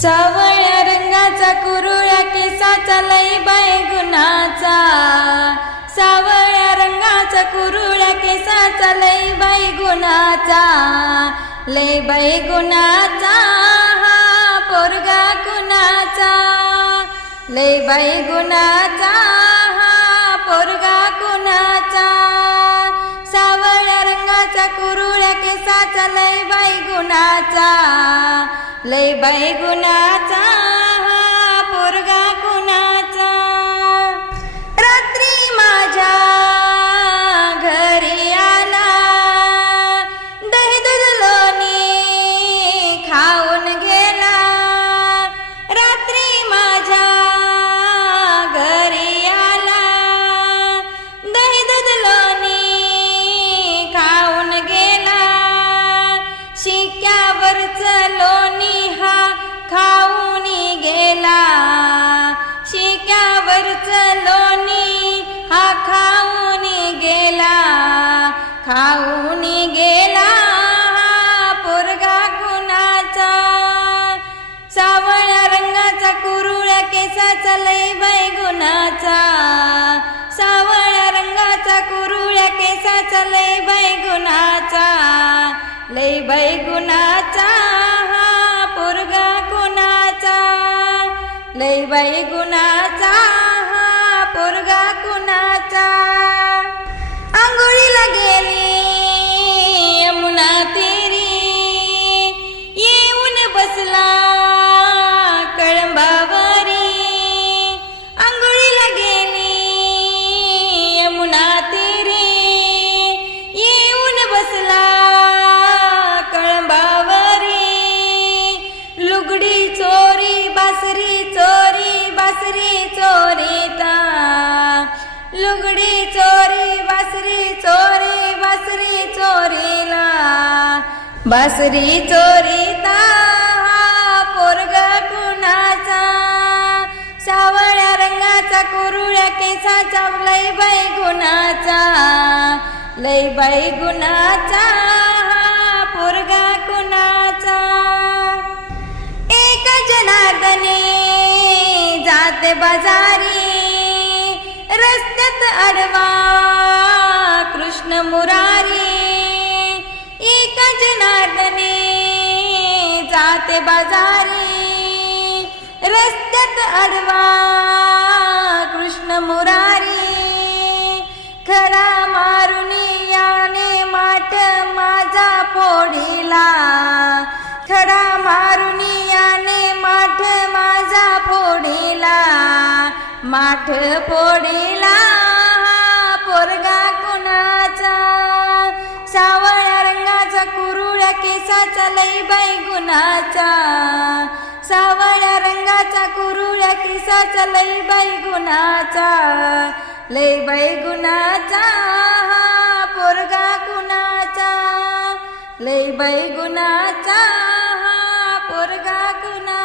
सावळ्या रंगाचा कुरुळ्या केसाचा लई बाई गुणाचा. सावळ्या रंगाचा कुरुळ्या केसाचा लई बाई गुणाचा. लई बाई गुणाचा हा पोरगा कुणाचा लई बाई गुणाचा हा पोरगा कुणाचा सावळ्या रंगाचा कुरुळ्या केसाचा लई बाई गुणाचा. लय बाई गुणाचा केसा चलई लय बाई सावळ्या रंगाचा कुरुळ्या केसाचा लय बाई लई लय बाई हा पोरगा कुणाचा? लय बाई हा पोरगा कुणाचा? आंघोळी लागे लुगडी चोरी बासरी चोरी बासरी चोरीला. बासरी चोरीता हा पोरगा कुणाचा? सावळ्या रंगाचा कुरुळ्या केसाचा लय बाई गुणाचा. लय बाई गुणाचा पोरगा कुणाचा? एक जनार्दने जाते बाजारी जगत अडवा कृष्ण मुरारी एक जनार्दने जाते बाजारी. रस्त्यात अडवा कृष्ण मुरारी खडा मारुनी याने माठ माझा फोडिला खडा मारुनी याने माठ माझा फोडिला माठ फोडिला कुरुळ्या केसाचा बाई गुणाचा. सावळ्या रंगाचा कुरुळ्या केसाचा लई बाई गुणाचा. लई बाई गुणाचा पोरगा गुणाचा. लई बाई गुणाचा पोरगा गुणा